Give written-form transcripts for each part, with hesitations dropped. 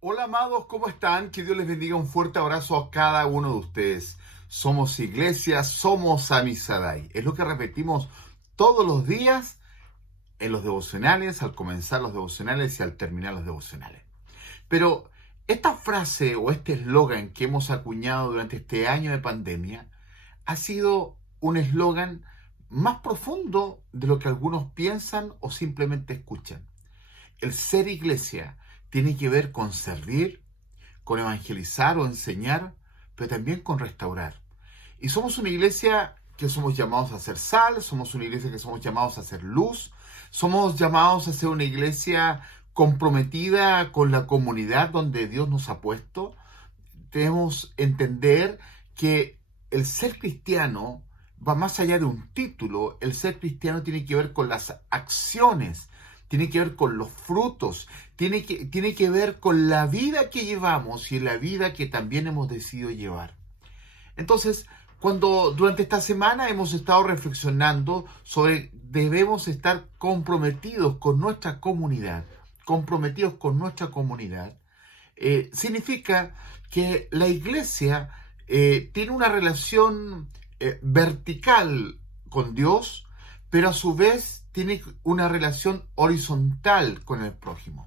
Hola amados, ¿cómo están? Que Dios les bendiga, un fuerte abrazo a cada uno de ustedes. Somos iglesia, somos Amisadai. Es lo que repetimos todos los días en los devocionales, al comenzar los devocionales y al terminar los devocionales. Pero esta frase o este eslogan que hemos acuñado durante este año de pandemia ha sido un eslogan más profundo de lo que algunos piensan o simplemente escuchan. El ser iglesia tiene que ver con servir, con evangelizar o enseñar, pero también con restaurar. Y somos una iglesia que somos llamados a ser sal, somos una iglesia que somos llamados a ser luz, somos llamados a ser una iglesia comprometida con la comunidad donde Dios nos ha puesto. Debemos entender que el ser cristiano va más allá de un título. El ser cristiano tiene que ver con las acciones, tiene que ver con los frutos, tiene que ver con la vida que llevamos y la vida que también hemos decidido llevar. Entonces, cuando durante esta semana hemos estado reflexionando sobre debemos estar comprometidos con nuestra comunidad, significa que la iglesia tiene una relación vertical con Dios, pero a su vez tiene una relación horizontal con el prójimo.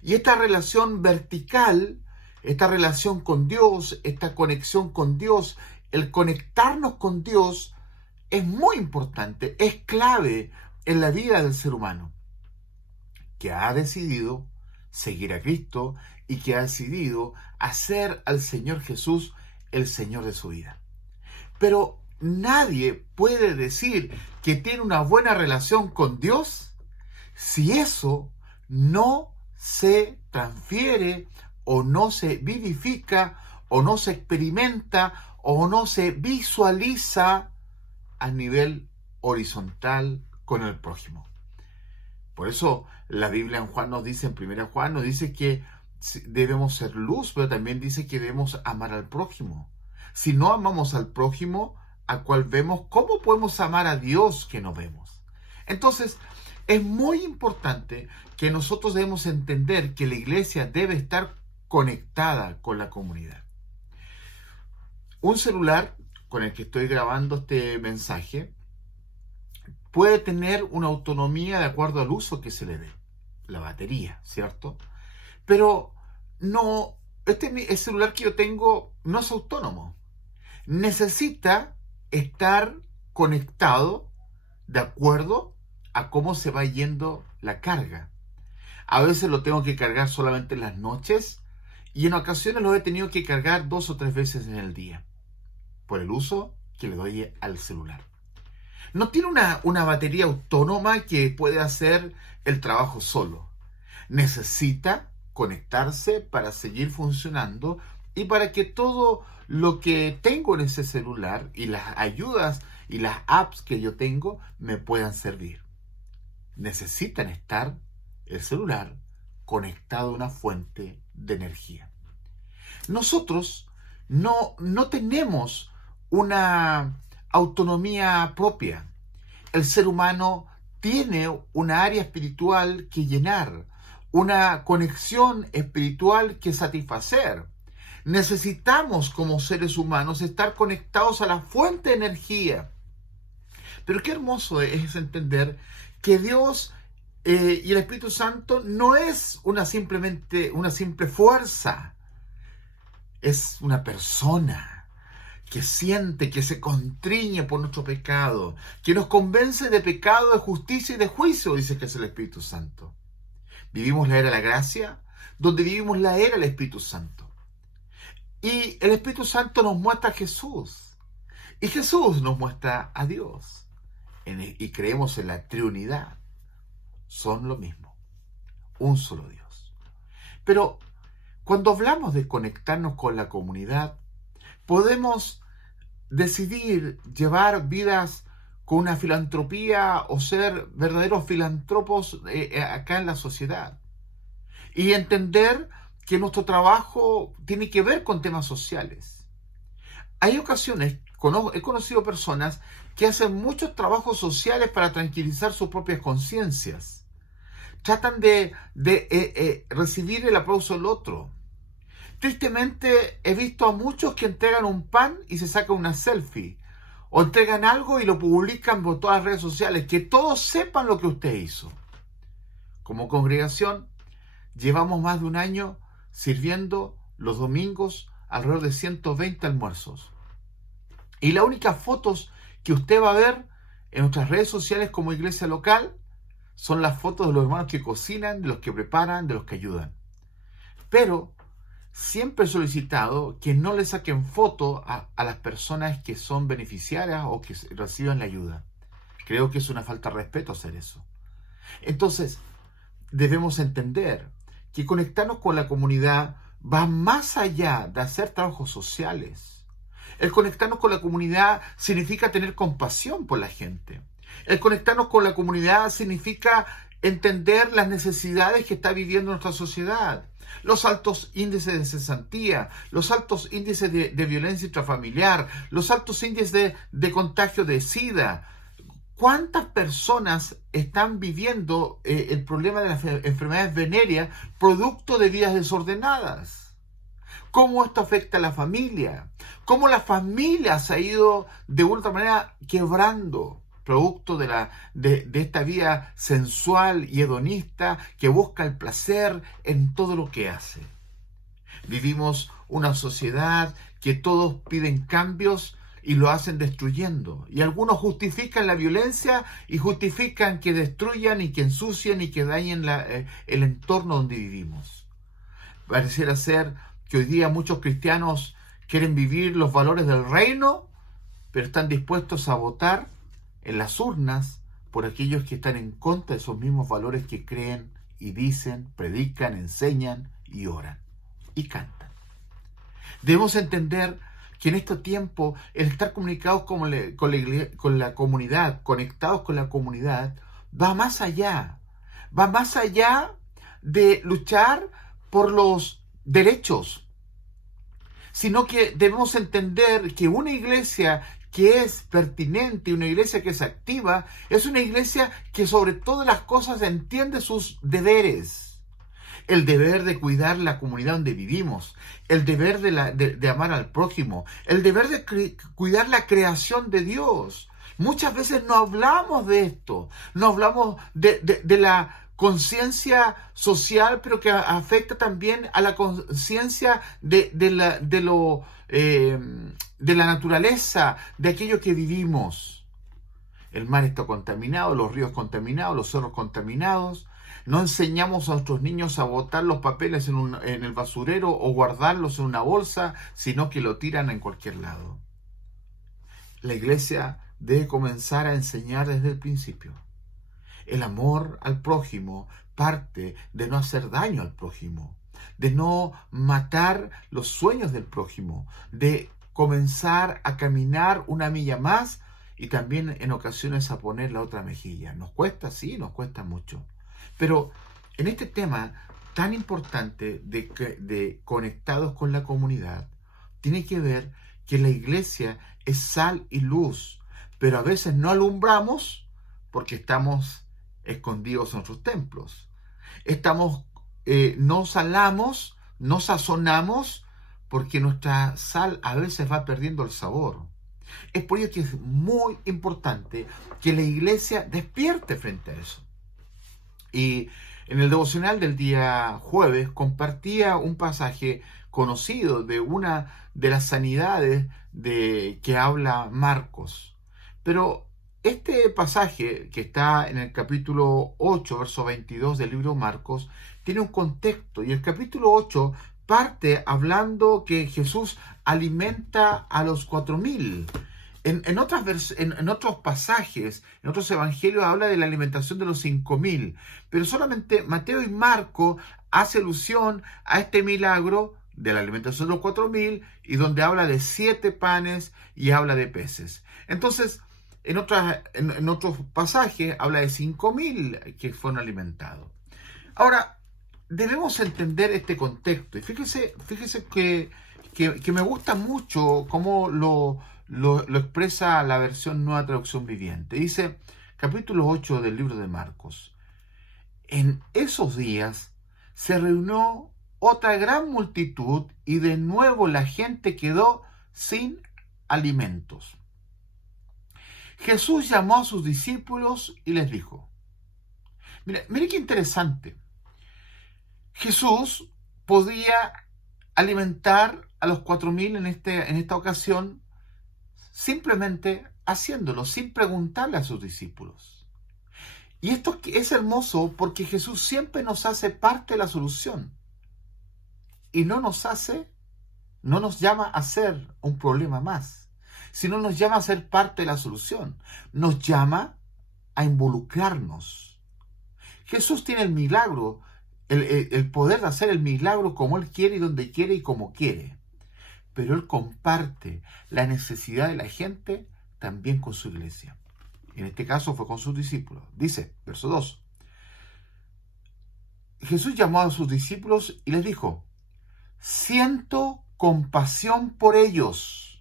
Y esta relación vertical, esta relación con Dios, esta conexión con Dios, el conectarnos con Dios es muy importante, es clave en la vida del ser humano que ha decidido seguir a Cristo y que ha decidido hacer al Señor Jesús el Señor de su vida. Pero nadie puede decir que tiene una buena relación con Dios si eso no se transfiere o no se vivifica o no se experimenta o no se visualiza a nivel horizontal con el prójimo. Por eso la Biblia en Juan nos dice, en 1 Juan nos dice que debemos ser luz, pero también dice que debemos amar al prójimo. Si no amamos al prójimo, a cual vemos, ¿cómo podemos amar a Dios que no vemos? Entonces, es muy importante que nosotros debemos entender que la iglesia debe estar conectada con la comunidad. Un celular con el que estoy grabando este mensaje puede tener una autonomía de acuerdo al uso que se le dé, la batería, ¿cierto? Pero no, el celular que yo tengo no es autónomo. Necesita estar conectado de acuerdo a cómo se va yendo la carga. A veces lo tengo que cargar solamente en las noches y en ocasiones lo he tenido que cargar 2 o 3 veces en el día por el uso que le doy al celular. No tiene una batería autónoma que puede hacer el trabajo solo. Necesita conectarse para seguir funcionando y para que todo lo que tengo en ese celular y las ayudas y las apps que yo tengo me puedan servir. Necesitan estar el celular conectado a una fuente de energía. Nosotros no tenemos una autonomía propia. El ser humano tiene una área espiritual que llenar, una conexión espiritual que satisfacer. Necesitamos como seres humanos estar conectados a la fuente de energía. Pero qué hermoso es entender que Dios y el Espíritu Santo no es una simple fuerza, es una persona que siente, que se contriñe por nuestro pecado, que nos convence de pecado, de justicia y de juicio, dice que es el Espíritu Santo. Vivimos la era de la gracia, donde vivimos la era del Espíritu Santo. Y el Espíritu Santo nos muestra a Jesús. Y Jesús nos muestra a Dios. Y creemos en la Trinidad. Son lo mismo. Un solo Dios. Pero cuando hablamos de conectarnos con la comunidad, podemos decidir llevar vidas con una filantropía o ser verdaderos filántropos acá en la sociedad. Y entender que nuestro trabajo tiene que ver con temas sociales. Hay ocasiones, he conocido personas que hacen muchos trabajos sociales para tranquilizar sus propias conciencias. Tratan de recibir el aplauso del otro. Tristemente he visto a muchos que entregan un pan y se sacan una selfie. O entregan algo y lo publican por todas las redes sociales. Que todos sepan lo que usted hizo. Como congregación, llevamos más de un año sirviendo los domingos alrededor de 120 almuerzos. Y las únicas fotos que usted va a ver en nuestras redes sociales como iglesia local son las fotos de los hermanos que cocinan, de los que preparan, de los que ayudan. Pero siempre he solicitado que no le saquen fotos a las personas que son beneficiarias o que reciben la ayuda. Creo que es una falta de respeto hacer eso. Entonces, debemos entender que conectarnos con la comunidad va más allá de hacer trabajos sociales. El conectarnos con la comunidad significa tener compasión por la gente. El conectarnos con la comunidad significa entender las necesidades que está viviendo nuestra sociedad. Los altos índices de cesantía, los altos índices de violencia intrafamiliar, los altos índices de contagio de SIDA. ¿Cuántas personas están viviendo el problema de las enfermedades venéreas producto de vidas desordenadas? ¿Cómo esto afecta a la familia? ¿Cómo la familia se ha ido de una manera quebrando producto de esta vida sensual y hedonista que busca el placer en todo lo que hace? Vivimos una sociedad que todos piden cambios y lo hacen destruyendo. Y algunos justifican la violencia y justifican que destruyan y que ensucien y que dañen el entorno donde vivimos. Pareciera ser que hoy día muchos cristianos quieren vivir los valores del reino, pero están dispuestos a votar en las urnas por aquellos que están en contra de esos mismos valores que creen y dicen, predican, enseñan y oran y cantan. Debemos entender que en este tiempo el estar comunicados con la comunidad, conectados con la comunidad, va más allá de luchar por los derechos, sino que debemos entender que una iglesia que es pertinente, una iglesia que es activa, es una iglesia que sobre todas las cosas entiende sus deberes. El deber de cuidar la comunidad donde vivimos, el deber de amar al prójimo, el deber de cuidar la creación de Dios. Muchas veces no hablamos de esto, no hablamos de la conciencia social, pero que afecta también a la conciencia de la naturaleza, de aquello que vivimos. El mar está contaminado, los ríos contaminados, los cerros contaminados. No enseñamos a nuestros niños a botar los papeles en el basurero o guardarlos en una bolsa, sino que lo tiran en cualquier lado. La iglesia debe comenzar a enseñar desde el principio. El amor al prójimo parte de no hacer daño al prójimo, de no matar los sueños del prójimo, de comenzar a caminar una milla más y también en ocasiones a poner la otra mejilla. ¿Nos cuesta? Sí, nos cuesta mucho. Pero en este tema tan importante de conectados con la comunidad, tiene que ver que la iglesia es sal y luz, pero a veces no alumbramos porque estamos escondidos en nuestros templos. No salamos, no sazonamos porque nuestra sal a veces va perdiendo el sabor. Es por ello que es muy importante que la iglesia despierte frente a eso. Y en el devocional del día jueves compartía un pasaje conocido de una de las sanidades que habla Marcos. Pero este pasaje que está en el capítulo 8, verso 22 del libro Marcos, tiene un contexto. Y el capítulo 8 parte hablando que Jesús alimenta a los 4,000. En otros pasajes, en otros evangelios, habla de la alimentación de los 5,000, pero solamente Mateo y Marco hace alusión a este milagro de la alimentación de los 4,000 y donde habla de 7 panes y habla de peces. Entonces, en otros pasajes habla de 5,000 que fueron alimentados. Ahora, debemos entender este contexto y fíjese que me gusta mucho cómo lo expresa la versión Nueva Traducción Viviente. Dice, capítulo 8 del libro de Marcos: en esos días se reunió otra gran multitud y de nuevo la gente quedó sin alimentos. Jesús llamó a sus discípulos y les dijo, mire qué interesante. Jesús podía alimentar a los 4.000 en esta ocasión simplemente haciéndolo, sin preguntarle a sus discípulos. Y esto es hermoso porque Jesús siempre nos hace parte de la solución y no nos llama a ser un problema más, sino nos llama a ser parte de la solución. Nos llama a involucrarnos. Jesús tiene el milagro, el poder de hacer el milagro como Él quiere y donde quiere y como quiere. Pero Él comparte la necesidad de la gente también con su iglesia. En este caso fue con sus discípulos. Dice, verso 2. Jesús llamó a sus discípulos y les dijo, siento compasión por ellos.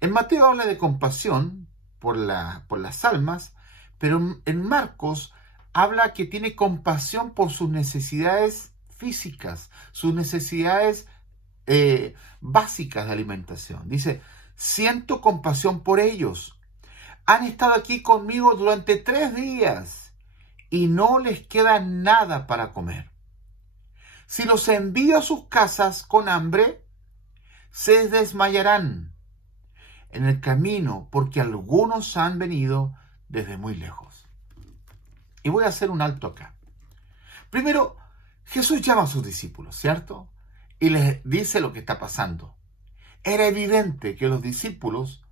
En Mateo habla de compasión por las almas, pero en Marcos habla que tiene compasión por sus necesidades físicas, sus necesidades básicas de alimentación. Dice, siento compasión por ellos. Han estado aquí conmigo durante 3 días y no les queda nada para comer. Si los envío a sus casas con hambre, se desmayarán en el camino porque algunos han venido desde muy lejos. Y voy a hacer un alto acá. Primero, Jesús llama a sus discípulos, ¿cierto? Y les dice lo que está pasando. Era evidente que los discípulos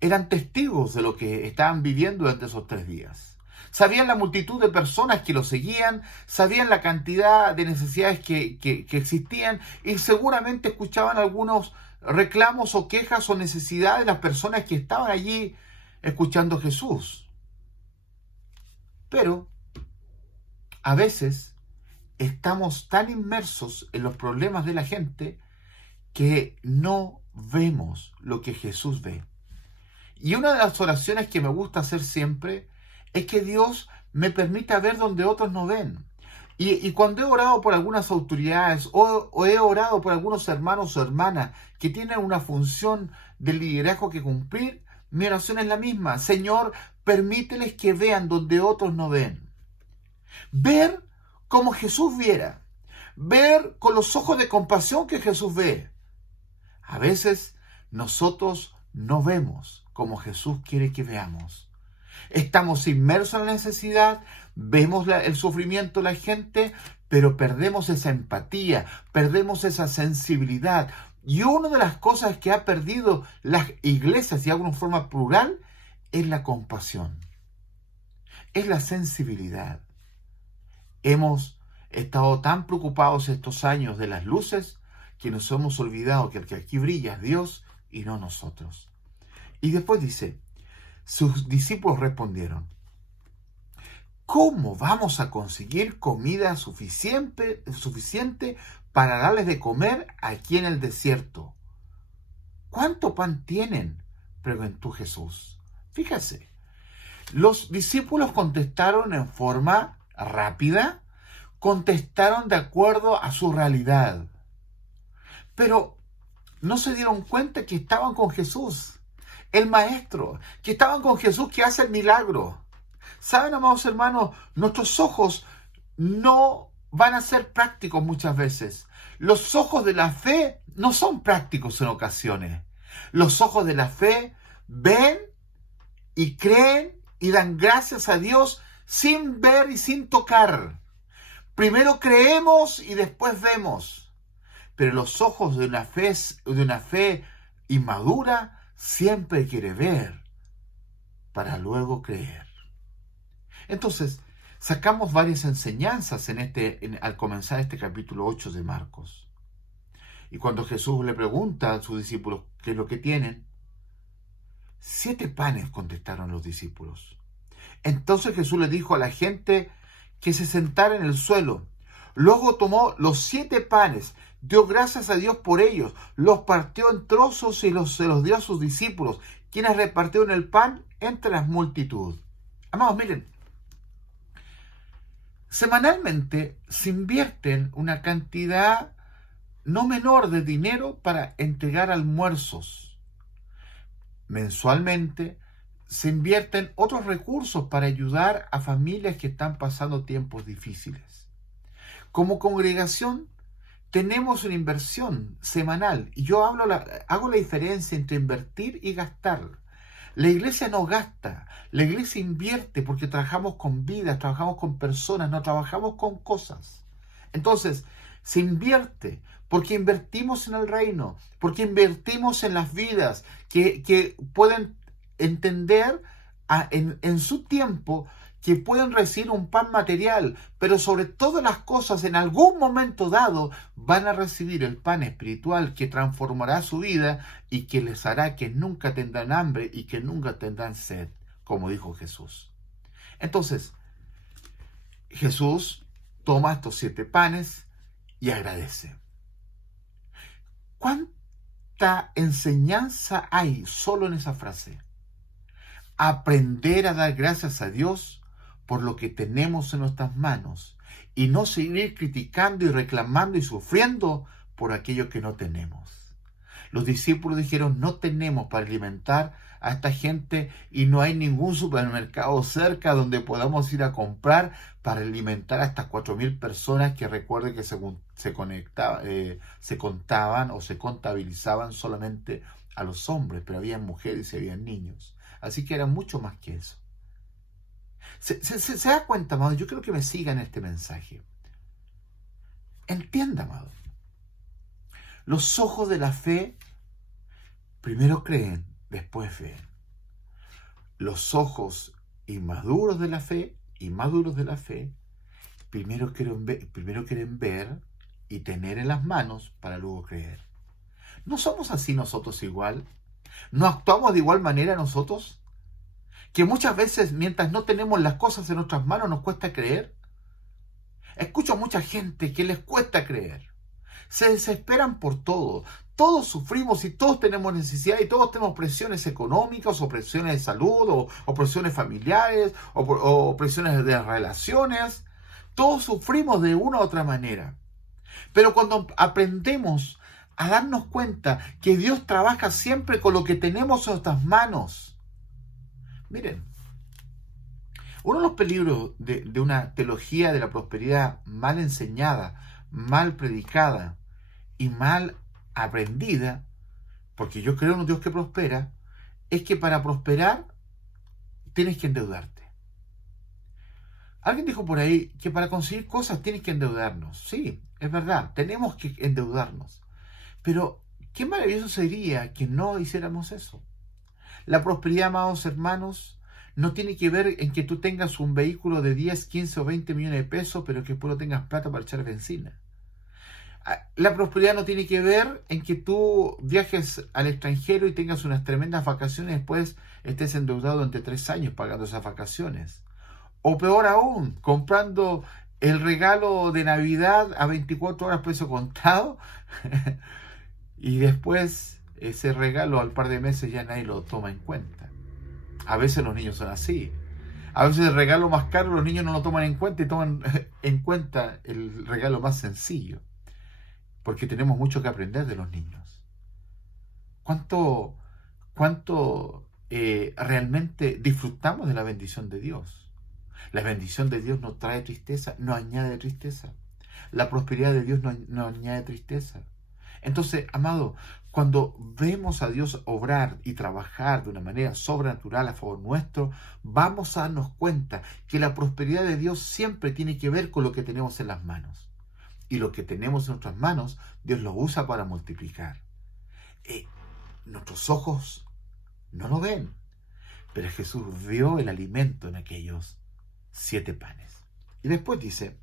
eran testigos de lo que estaban viviendo durante esos 3 días. Sabían la multitud de personas que los seguían, sabían la cantidad de necesidades que existían y seguramente escuchaban algunos reclamos o quejas o necesidades de las personas que estaban allí escuchando a Jesús. Pero a veces estamos tan inmersos en los problemas de la gente que no vemos lo que Jesús ve. Y una de las oraciones que me gusta hacer siempre es que Dios me permita ver donde otros no ven. Y cuando he orado por algunas autoridades o he orado por algunos hermanos o hermanas que tienen una función de liderazgo que cumplir, mi oración es la misma. Señor, permíteles que vean donde otros no ven. Ver como Jesús viera. Ver con los ojos de compasión que Jesús ve. A veces nosotros no vemos como Jesús quiere que veamos. Estamos inmersos en la necesidad, vemos el sufrimiento de la gente, pero perdemos esa empatía, perdemos esa sensibilidad. Y una de las cosas que ha perdido las iglesias, y hago en forma plural, es la compasión, es la sensibilidad. Hemos estado tan preocupados estos años de las luces que nos hemos olvidado que el que aquí brilla es Dios y no nosotros. Y después dice, sus discípulos respondieron, ¿cómo vamos a conseguir comida suficiente para darles de comer aquí en el desierto? ¿Cuánto pan tienen?, preguntó Jesús. Fíjese, los discípulos contestaron en forma rápida, contestaron de acuerdo a su realidad, pero no se dieron cuenta que estaban con Jesús, el Maestro, que estaban con Jesús que hace el milagro. ¿Saben, amados hermanos? Nuestros ojos no van a ser prácticos muchas veces. Los ojos de la fe no son prácticos en ocasiones. Los ojos de la fe ven y creen y dan gracias a Dios sin ver y sin tocar. Primero creemos y después vemos. Pero los ojos de una fe inmadura siempre quiere ver para luego creer. Entonces, sacamos varias enseñanzas al comenzar este capítulo 8 de Marcos. Y cuando Jesús le pregunta a sus discípulos qué es lo que tienen, 7 panes contestaron los discípulos. Entonces Jesús le dijo a la gente que se sentara en el suelo. Luego tomó los 7 panes, dio gracias a Dios por ellos, los partió en trozos y se los dio a sus discípulos, quienes repartieron el pan entre la multitud. Amados, miren, Semanalmente se invierten una cantidad no menor de dinero para entregar almuerzos. Mensualmente se invierten otros recursos para ayudar a familias que están pasando tiempos difíciles. Como congregación tenemos una inversión semanal y yo hago la diferencia entre invertir y gastar. La iglesia no gasta, la iglesia invierte porque trabajamos con vidas, trabajamos con personas, no trabajamos con cosas. Entonces, se invierte porque invertimos en el reino, porque invertimos en las vidas que pueden entender en su tiempo que pueden recibir un pan material, pero sobre todas las cosas, en algún momento dado, van a recibir el pan espiritual que transformará su vida y que les hará que nunca tendrán hambre y que nunca tendrán sed, como dijo Jesús. Entonces, Jesús toma estos 7 panes y agradece. ¿Cuánta enseñanza hay solo en esa frase? Aprender a dar gracias a Dios por lo que tenemos en nuestras manos y no seguir criticando y reclamando y sufriendo por aquello que no tenemos. Los discípulos dijeron, no tenemos para alimentar a esta gente y no hay ningún supermercado cerca donde podamos ir a comprar para alimentar a estas 4.000 personas que recuerden que se contaban o se contabilizaban solamente a los hombres, pero había mujeres y había niños. Así que era mucho más que eso. ¿Se da cuenta, amado? Yo creo que me sigan este mensaje. Entienda, amado. Los ojos de la fe primero creen, después ven. Los ojos inmaduros de la fe, primero quieren ver y tener en las manos para luego creer. ¿No somos así nosotros igual? ¿No actuamos de igual manera nosotros? Que muchas veces, mientras no tenemos las cosas en nuestras manos, nos cuesta creer. Escucho a mucha gente que les cuesta creer. Se desesperan por todo. Todos sufrimos y todos tenemos necesidad y todos tenemos presiones económicas o presiones de salud o presiones familiares o presiones de relaciones. Todos sufrimos de una u otra manera. Pero cuando aprendemos a darnos cuenta que Dios trabaja siempre con lo que tenemos en nuestras manos. Miren, uno de los peligros de una teología de la prosperidad mal enseñada, mal predicada y mal aprendida, porque yo creo en un Dios que prospera, es que para prosperar tienes que endeudarte. Alguien dijo por ahí que para conseguir cosas tienes que endeudarnos. Sí, es verdad, tenemos que endeudarnos. Pero qué maravilloso sería que no hiciéramos eso. La prosperidad, amados hermanos, no tiene que ver en que tú tengas un vehículo de 10, 15 o 20 millones de pesos, pero que después no tengas plata para echar benzina. La prosperidad no tiene que ver en que tú viajes al extranjero y tengas unas tremendas vacaciones y después estés endeudado durante 3 años pagando esas vacaciones. O peor aún, comprando el regalo de Navidad a 24 horas precio contado y después ese regalo al par de meses ya nadie lo toma en cuenta. A veces los niños son así. A veces el regalo más caro los niños no lo toman en cuenta y toman en cuenta el regalo más sencillo. Porque tenemos mucho que aprender de los niños. ¿Cuánto realmente disfrutamos de la bendición de Dios? La bendición de Dios no trae tristeza, no añade tristeza. La prosperidad de Dios no añade tristeza. Entonces, amado, cuando vemos a Dios obrar y trabajar de una manera sobrenatural a favor nuestro, vamos a darnos cuenta que la prosperidad de Dios siempre tiene que ver con lo que tenemos en las manos. Y lo que tenemos en nuestras manos, Dios lo usa para multiplicar. Nuestros ojos no lo ven, pero Jesús vio el alimento en aquellos 7 panes. Y después dice,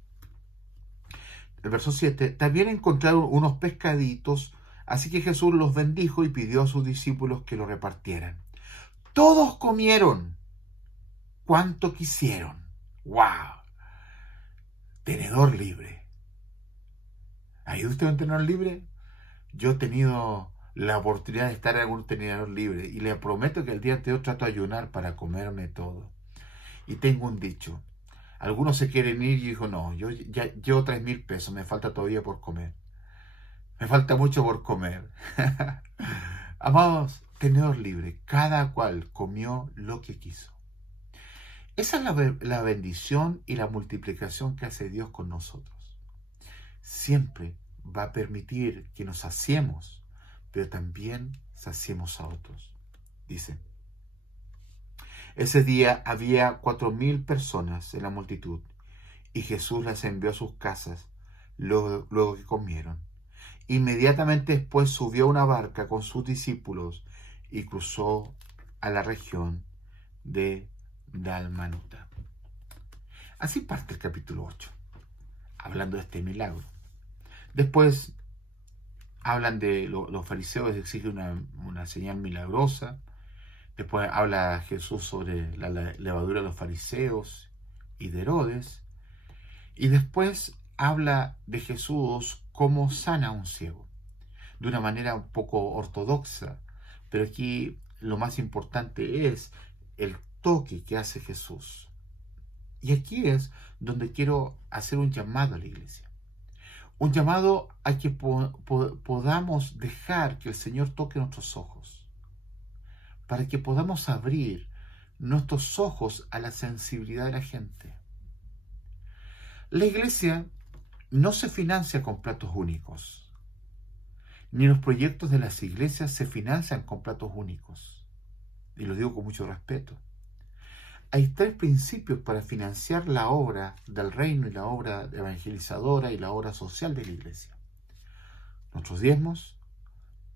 el verso 7, también encontraron unos pescaditos, así que Jesús los bendijo y pidió a sus discípulos que lo repartieran. Todos comieron cuanto quisieron. ¡Wow! Tenedor libre. ¿Ha ido usted a un tenedor libre? Yo he tenido la oportunidad de estar en algún tenedor libre y le prometo que el día anterior trato de ayunar para comerme todo. Y tengo un dicho. Algunos se quieren ir y dijo, no, yo ya llevo 3.000 pesos, me falta todavía por comer. Me falta mucho por comer. Amados, tenedor libre, cada cual comió lo que quiso. Esa es la bendición y la multiplicación que hace Dios con nosotros. Siempre va a permitir que nos saciemos, pero también saciemos a otros. Dice, ese día había 4.000 personas en la multitud y Jesús las envió a sus casas luego que comieron. Inmediatamente después subió a una barca con sus discípulos y cruzó a la región de Dalmanuta. Así parte el capítulo 8, hablando de este milagro. Después hablan de los fariseos, exigen una señal milagrosa. Después habla Jesús sobre la levadura de los fariseos y de Herodes. Y después habla de Jesús cómo sana a un ciego, de una manera un poco ortodoxa. Pero aquí lo más importante es el toque que hace Jesús. Y aquí es donde quiero hacer un llamado a la iglesia. Un llamado a que podamos dejar que el Señor toque nuestros ojos, para que podamos abrir nuestros ojos a la sensibilidad de la gente. La iglesia no se financia con platos únicos, ni los proyectos de las iglesias se financian con platos únicos. Y lo digo con mucho respeto. Hay 3 principios para financiar la obra del reino y la obra evangelizadora y la obra social de la iglesia. Nuestros diezmos,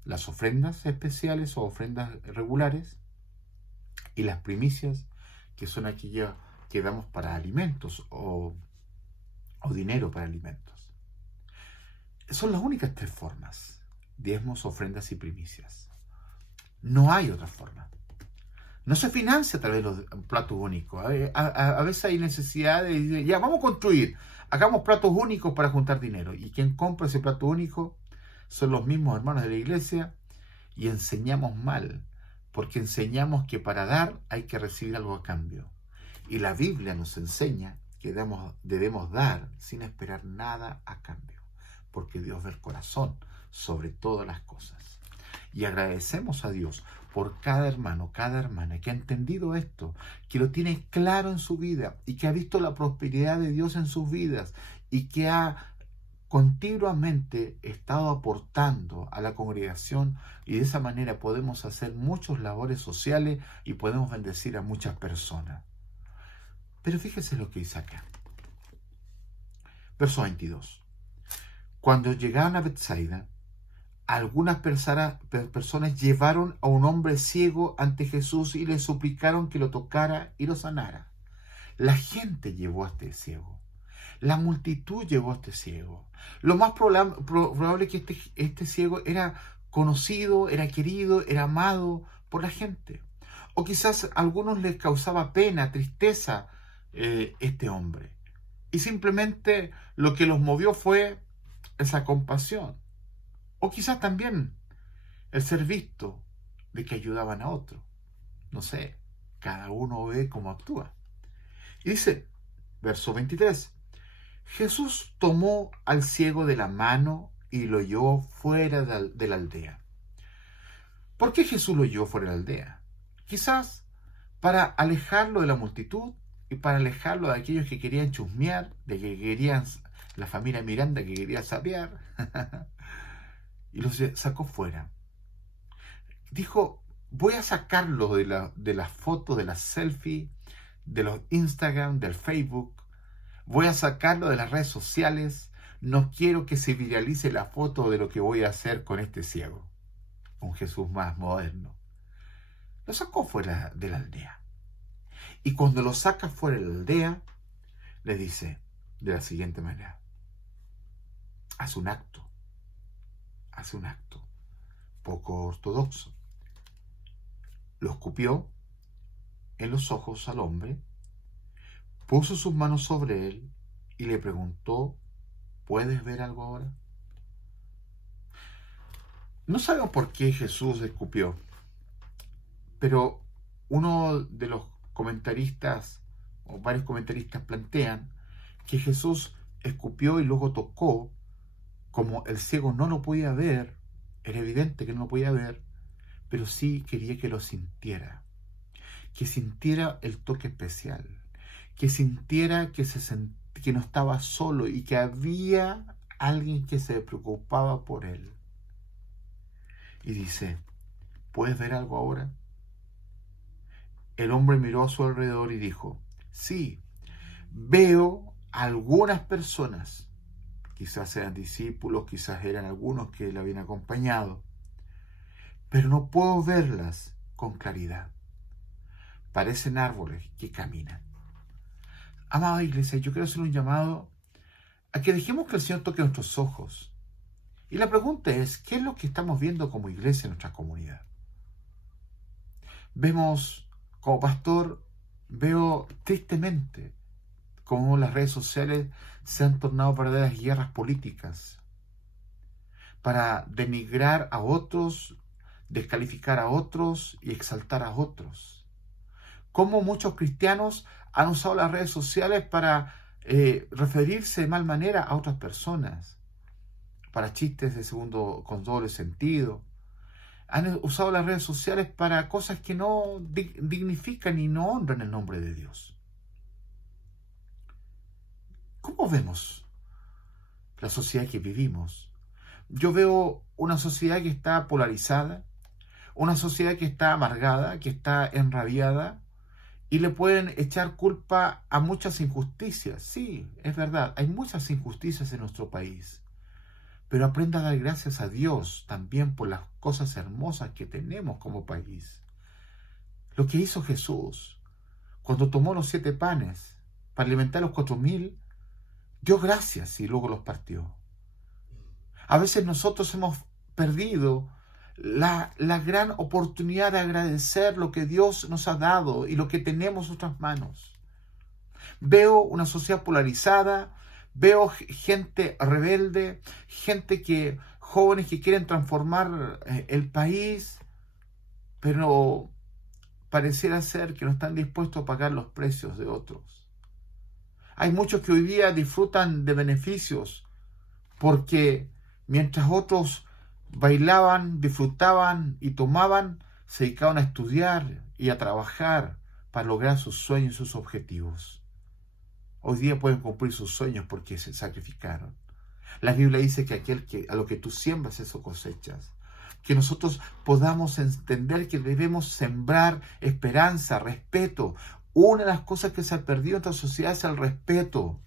las ofrendas especiales o ofrendas regulares y las primicias, que son aquellas que damos para alimentos o dinero para alimentos. Son las únicas 3 formas: diezmos, ofrendas y primicias. No hay otra forma. No se financia a través de los platos únicos. A veces hay necesidad de, ya vamos a construir, hagamos platos únicos para juntar dinero. Y quien compra ese plato único son los mismos hermanos de la iglesia, y enseñamos mal, porque enseñamos que para dar hay que recibir algo a cambio. Y la Biblia nos enseña que debemos dar sin esperar nada a cambio, porque Dios ve el corazón sobre todas las cosas. Y agradecemos a Dios por cada hermano, cada hermana que ha entendido esto, que lo tiene claro en su vida y que ha visto la prosperidad de Dios en sus vidas y que ha continuamente estado aportando a la congregación, y de esa manera podemos hacer muchas labores sociales y podemos bendecir a muchas personas. Pero fíjese lo que dice acá. Verso 22. Cuando llegaron a Betsaida, algunas personas llevaron a un hombre ciego ante Jesús y le suplicaron que lo tocara y lo sanara. La gente llevó a este ciego. La multitud llevó a este ciego. Lo más probable es que este ciego era conocido, era querido, era amado por la gente. O quizás a algunos les causaba pena, tristeza este hombre. Y simplemente lo que los movió fue esa compasión. O quizás también el ser visto de que ayudaban a otro. No sé, cada uno ve cómo actúa. Y dice, verso 23, Jesús tomó al ciego de la mano y lo llevó fuera de la aldea. ¿Por qué Jesús lo llevó fuera de la aldea? Quizás para alejarlo de la multitud y para alejarlo de aquellos que querían chusmear, de que querían, la familia Miranda que quería sapear. Y los sacó fuera. Dijo, voy a sacarlo de las fotos, de las selfies, de los Instagram, del Facebook. Voy a sacarlo de las redes sociales. No quiero que se viralice la foto de lo que voy a hacer con este ciego. Un Jesús más moderno. Lo sacó fuera de la aldea. Y cuando lo saca fuera de la aldea, le dice de la siguiente manera. Hace un acto poco ortodoxo. Lo escupió en los ojos al hombre, puso sus manos sobre él y le preguntó, ¿puedes ver algo ahora? No sabemos por qué Jesús escupió, pero uno de los comentaristas o varios comentaristas plantean que Jesús escupió y luego tocó, como el ciego no lo podía ver, era evidente que no lo podía ver, pero sí quería que lo sintiera, que sintiera el toque especial, que sintiera que no estaba solo y que había alguien que se preocupaba por él. Y dice, ¿puedes ver algo ahora? El hombre miró a su alrededor y dijo, sí, veo algunas personas, quizás eran discípulos, quizás eran algunos que le habían acompañado, pero no puedo verlas con claridad. Parecen árboles que caminan. Amada iglesia, yo quiero hacer un llamado a que dejemos que el Señor toque nuestros ojos. Y la pregunta es, ¿qué es lo que estamos viendo como iglesia en nuestra comunidad? Vemos, como pastor, veo tristemente cómo las redes sociales se han tornado verdaderas guerras políticas para denigrar a otros, descalificar a otros y exaltar a otros. Cómo muchos cristianos han usado las redes sociales para referirse de mal manera a otras personas, para chistes con doble sentido. Han usado las redes sociales para cosas que no dignifican y no honran el nombre de Dios. ¿Cómo vemos la sociedad que vivimos? Yo veo una sociedad que está polarizada, una sociedad que está amargada, que está enrabiada, y le pueden echar culpa a muchas injusticias. Sí, es verdad, hay muchas injusticias en nuestro país. Pero aprenda a dar gracias a Dios también por las cosas hermosas que tenemos como país. Lo que hizo Jesús cuando tomó los 7 panes para alimentar a los 4.000, dio gracias y luego los partió. A veces nosotros hemos perdido la gran oportunidad de agradecer lo que Dios nos ha dado y lo que tenemos en nuestras manos. Veo una sociedad polarizada, veo gente rebelde, jóvenes que quieren transformar el país, pero pareciera ser que no están dispuestos a pagar los precios de otros. Hay muchos que hoy día disfrutan de beneficios porque mientras otros bailaban, disfrutaban y tomaban, se dedicaban a estudiar y a trabajar para lograr sus sueños y sus objetivos. Hoy día pueden cumplir sus sueños porque se sacrificaron. La Biblia dice que a lo que tú siembras, eso cosechas. Que nosotros podamos entender que debemos sembrar esperanza, respeto. Una de las cosas que se ha perdido en nuestra sociedad es el respeto.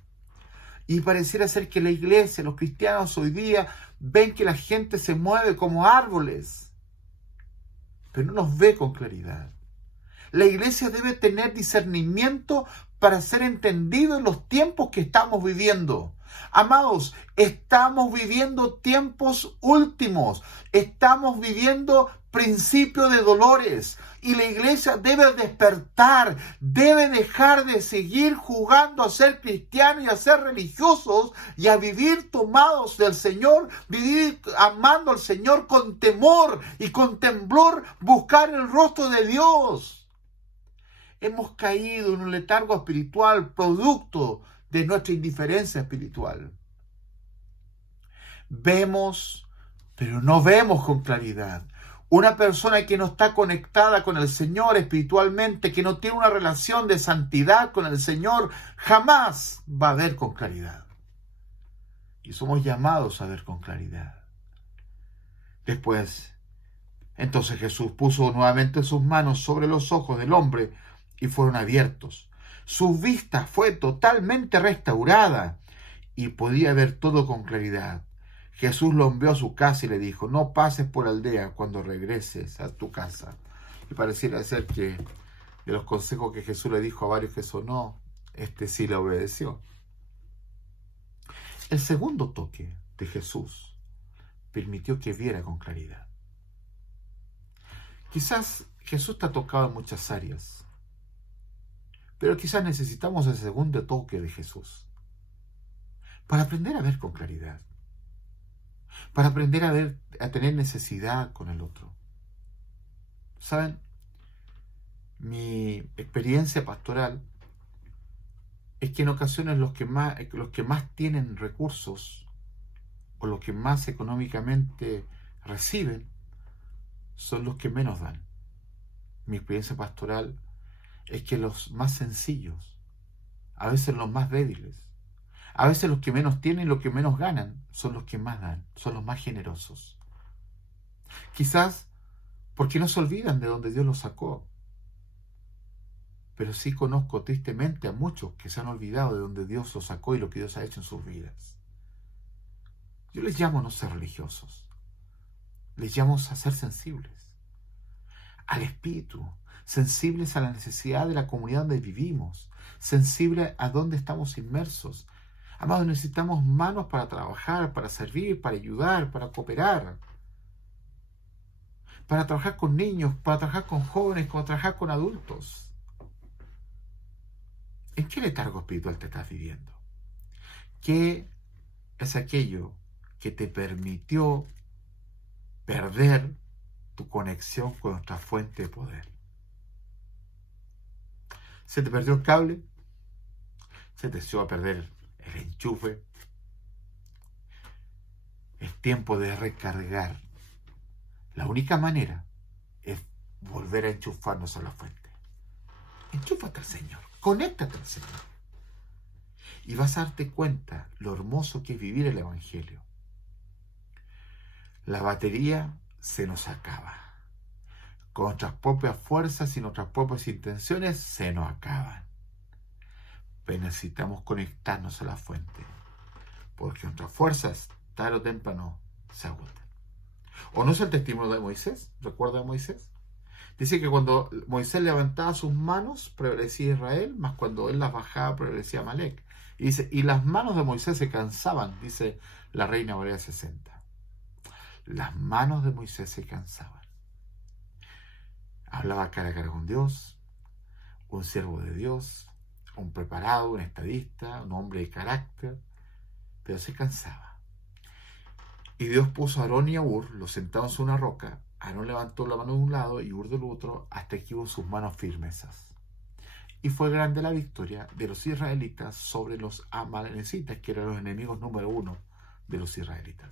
Y pareciera ser que la iglesia, los cristianos hoy día ven que la gente se mueve como árboles, pero no nos ve con claridad. La iglesia debe tener discernimiento para ser entendido en los tiempos que estamos viviendo. Amados, estamos viviendo tiempos últimos, estamos viviendo principio de dolores y la iglesia debe despertar, debe dejar de seguir jugando a ser cristianos y a ser religiosos y a vivir tomados del Señor, vivir amando al Señor con temor y con temblor, buscar el rostro de Dios. Hemos caído en un letargo espiritual producto de nuestra indiferencia espiritual. Vemos, pero no vemos con claridad. Una persona que no está conectada con el Señor espiritualmente, que no tiene una relación de santidad con el Señor, jamás va a ver con claridad. Y somos llamados a ver con claridad. Después, entonces Jesús puso nuevamente sus manos sobre los ojos del hombre y fueron abiertos. Su vista fue totalmente restaurada y podía ver todo con claridad. Jesús lo envió a su casa y le dijo, no pases por aldea cuando regreses a tu casa. Y pareciera ser que de los consejos que Jesús le dijo a varios que sonó, sí le obedeció. El segundo toque de Jesús permitió que viera con claridad. Quizás Jesús está tocado en muchas áreas, pero quizás necesitamos el segundo toque de Jesús para aprender a ver con claridad, para aprender a tener necesidad con el otro. ¿Saben? Mi experiencia pastoral es que en ocasiones los que más tienen recursos o los que más económicamente reciben son los que menos dan. Mi experiencia pastoral es que los más sencillos, a veces los más débiles, a veces los que menos tienen y los que menos ganan son los que más dan, son los más generosos. Quizás porque no se olvidan de donde Dios los sacó. Pero sí conozco tristemente a muchos que se han olvidado de donde Dios los sacó y lo que Dios ha hecho en sus vidas. Yo les llamo a no ser religiosos. Les llamo a ser sensibles al Espíritu, sensibles a la necesidad de la comunidad donde vivimos, sensibles a dónde estamos inmersos. Amados, necesitamos manos para trabajar, para servir, para ayudar, para cooperar, para trabajar con niños, para trabajar con jóvenes, para trabajar con adultos. ¿En qué letargo espiritual te estás viviendo? ¿Qué es aquello que te permitió perder tu conexión con nuestra fuente de poder? ¿Se te perdió el cable? ¿Se te echó a perder el enchufe? Es tiempo de recargar. La única manera es volver a enchufarnos a la fuente. Enchúfate al Señor, conéctate al Señor. Y vas a darte cuenta lo hermoso que es vivir el Evangelio. La batería se nos acaba. Con nuestras propias fuerzas y nuestras propias intenciones se nos acaban. Pero necesitamos conectarnos a la fuente, porque nuestras fuerzas, tarde o temprano, se agotan. ¿O no es el testimonio de Moisés? ¿Recuerda a Moisés? Dice que cuando Moisés levantaba sus manos, prevalecía Israel, mas cuando él las bajaba, prevalecía Amalek. Y dice, y las manos de Moisés se cansaban, dice la Reina Valera 60. Las manos de Moisés se cansaban. Hablaba cara a cara con Dios, un siervo de Dios, un preparado, un estadista, un hombre de carácter, pero se cansaba. Y Dios puso a Aarón y a Hur, los sentados en una roca. Aarón levantó la mano de un lado y Hur del otro, hasta que hubo sus manos firmes. Y fue grande la victoria de los israelitas sobre los amalecitas, que eran los enemigos número 1 de los israelitas.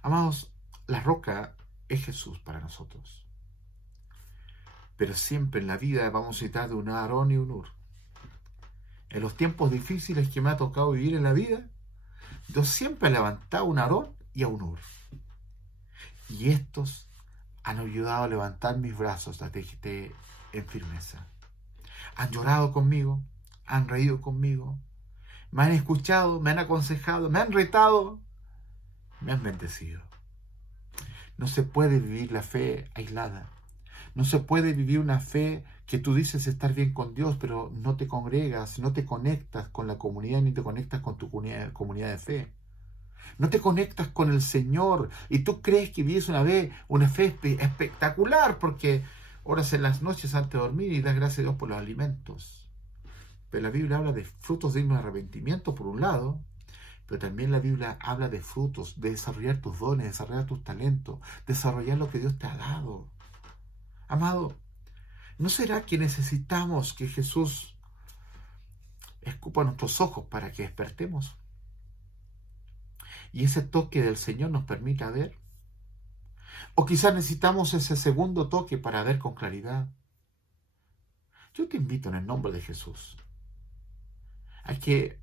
Amados, la roca es Jesús para nosotros. Pero siempre en la vida vamos a necesitar de un Aarón y un Hur. En los tiempos difíciles que me ha tocado vivir en la vida, Dios siempre ha levantado a un Aarón y a un Hur. Y estos han ayudado a levantar mis brazos hasta que esté en firmeza. Han llorado conmigo, han reído conmigo, me han escuchado, me han aconsejado, me han retado, me han bendecido. No se puede vivir la fe aislada. No se puede vivir una fe que tú dices estar bien con Dios, pero no te congregas, no te conectas con la comunidad, ni te conectas con tu comunidad de fe. No te conectas con el Señor y tú crees que vives una fe espectacular porque oras en las noches antes de dormir y das gracias a Dios por los alimentos. Pero la Biblia habla de frutos dignos de arrepentimiento por un lado, pero también la Biblia habla de frutos, de desarrollar tus dones, desarrollar tus talentos, desarrollar lo que Dios te ha dado. Amado, ¿no será que necesitamos que Jesús escupa nuestros ojos para que despertemos? Y ese toque del Señor nos permita ver. O quizás necesitamos ese segundo toque para ver con claridad. Yo te invito en el nombre de Jesús a que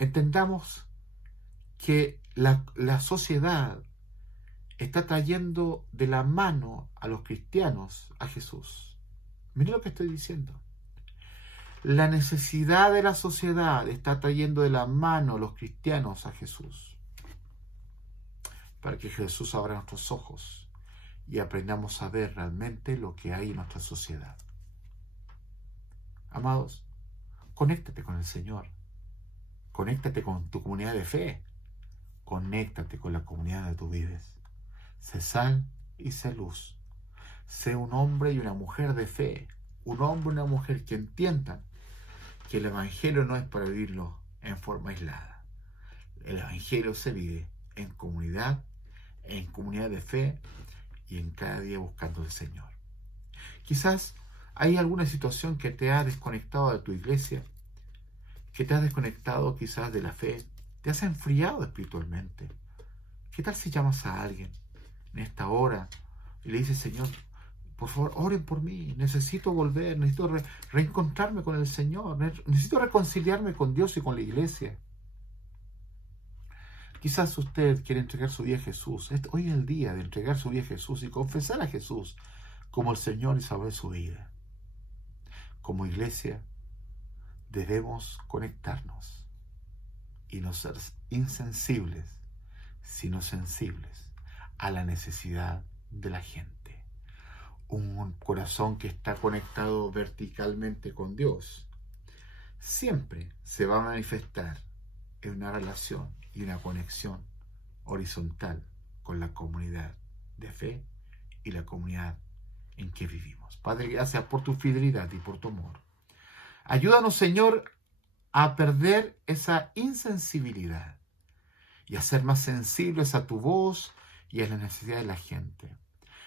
entendamos que la sociedad está trayendo de la mano a los cristianos a Jesús. Mira lo que estoy diciendo. La necesidad de la sociedad está trayendo de la mano a los cristianos a Jesús. Para que Jesús abra nuestros ojos y aprendamos a ver realmente lo que hay en nuestra sociedad. Amados, conéctate con el Señor. Conéctate con tu comunidad de fe. Conéctate con la comunidad donde tú vives. Sé sal y sé luz. Sé un hombre y una mujer de fe. Un hombre y una mujer que entiendan que el Evangelio no es para vivirlo en forma aislada. El Evangelio se vive en comunidad de fe y en cada día buscando al Señor. Quizás ¿Hay alguna situación que te ha desconectado de tu iglesia? ¿Que te ha desconectado quizás de la fe? ¿Te has enfriado espiritualmente? ¿Qué tal si llamas a alguien en esta hora y le dices, Señor, por favor, oren por mí, necesito volver, necesito reencontrarme con el Señor, necesito reconciliarme con Dios y con la iglesia? Quizás usted quiere entregar su vida a Jesús. Hoy es el día de entregar su vida a Jesús y confesar a Jesús como el Señor y Salvador de su vida. Como iglesia debemos conectarnos y no ser insensibles, sino sensibles a la necesidad de la gente. Un corazón que está conectado verticalmente con Dios siempre se va a manifestar en una relación y una conexión horizontal con la comunidad de fe y la comunidad en que vivimos. Padre, gracias por tu fidelidad y por tu amor. Ayúdanos, Señor, a perder esa insensibilidad y a ser más sensibles a tu voz y a la necesidad de la gente.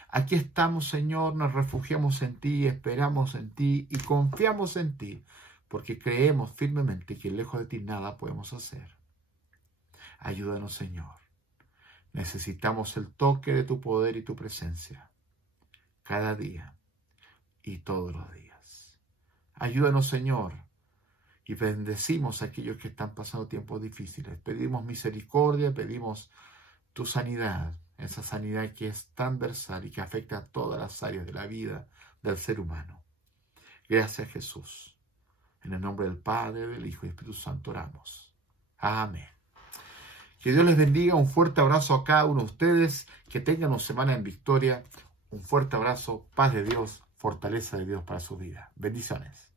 Aquí estamos, Señor, nos refugiamos en ti, esperamos en ti y confiamos en ti, porque creemos firmemente que lejos de ti nada podemos hacer. Ayúdanos, Señor. Necesitamos el toque de tu poder y tu presencia, cada día y todos los días. Ayúdanos, Señor, y bendecimos a aquellos que están pasando tiempos difíciles. Pedimos misericordia, pedimos tu sanidad, esa sanidad que es transversal y que afecta a todas las áreas de la vida del ser humano. Gracias, Jesús. En el nombre del Padre, del Hijo y del Espíritu Santo oramos. Amén. Que Dios les bendiga. Un fuerte abrazo a cada uno de ustedes. Que tengan una semana en victoria. Un fuerte abrazo, paz de Dios, fortaleza de Dios para su vida. Bendiciones.